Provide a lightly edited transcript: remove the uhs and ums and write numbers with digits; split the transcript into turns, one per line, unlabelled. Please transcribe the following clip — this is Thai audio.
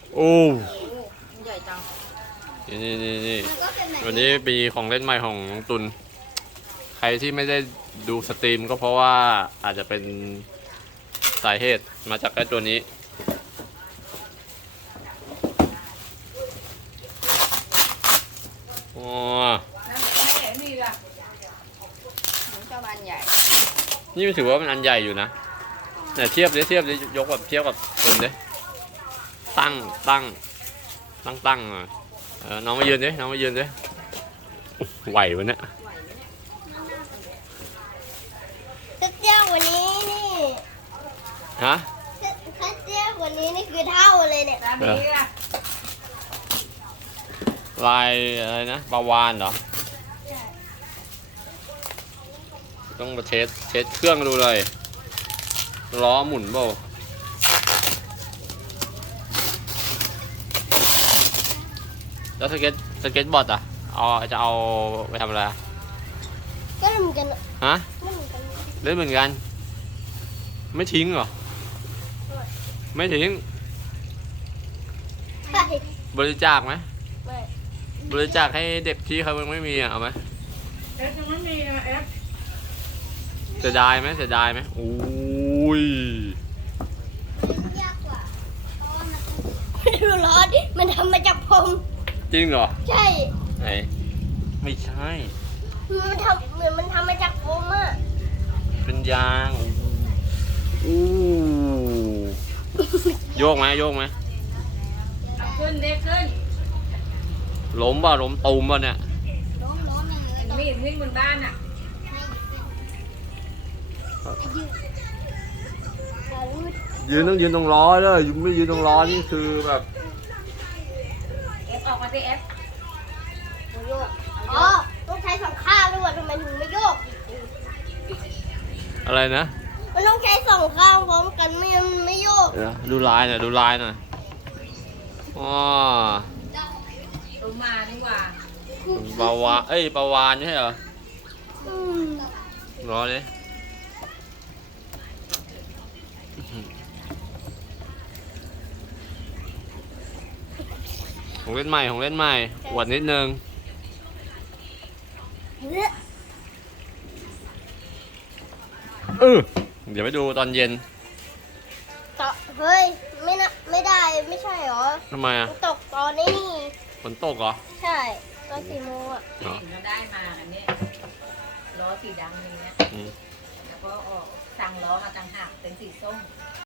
โอ้
ใหญ่จัง
นี่วันนี้มีของเล่นใหม่ของน้องตุลใครที่ไม่ได้ดูสตรีมก็เพราะว่าอาจจะเป็นสาเหตุมาจากไอ้ตัวนี้อ๋อนี่ถือว่ามันอันใหญ่อยู่นะเนี่ยเทียบดิยกแบบเทียบกับตุลดิตั้งอ่ะน้องมายืนดิไหววะเนี่ย
ถ้าเทียบวันนี้นี่
ฮะ
ถ้าเทียบวันนี้นี่คือเท่าเลยเนี่ย
ลายอะไรนะปลาวาฬเหรอต้องมาเทสเครื่องดูเลยล้อหมุนเปล่าแล้วสเก็ตบอร์ดอ่ะจะเอาไปทำอะไร
ก็เหมือนกัน
ฮะเล่นเหมือนกันไม่ทิ้งเหรอไม่ทิ้ง
ใช่
บริจาคไหม
ไม่
บริจาคให้เด็กที่เขาไม่มีเอาไหม
ยังไม่มีนะ
เสียดายไหมโอ้ย
ยากกว่าเพราะว่ามันดูร้อนมันทำมาจากผม
จริงเหรอ
ใช่
ไหนไม่ใช่
มันทำเหมือนมันทำมาจากผมอ่ะ
เป็นยางอู้โยกไหม
ขึ้น
ล้มตูมป่ะเนี่ย
ล้มเลย
มีดวิ่งบนบ้านอ่ะ
ยืนต้องยืนตรงล้อเลยไม่ยืนตรงล้อนี่คือแบบ
ออกมาสิ
โยกอ๋อต้องใช้สองข้างด้วยทำไมถึงไม่โยก
อะไรนะ
มันต้องใช้สองข้างพร้อมกันไม่โยก
ดูลายหน่อยอ๋อ
ตูมาดีกว่า
ปลาวาฬใช่เหรอรอเลยของเล่นใหม่อวดนิดนึงเดี๋ยวไปดูตอนเย็น
เฮ้ยไม่ได้ไม่ใช่หรอ
ทำไมอ่ะ
ตกตอนนี้
ฝนตกเหรอ
ใช่ตอน4 โมงอ่ะ
เราได้มาอันนี้ล้อสีดำนี้นะแล้วก็ออกสั่งล้อมาต่างหากเป็นสีส้ม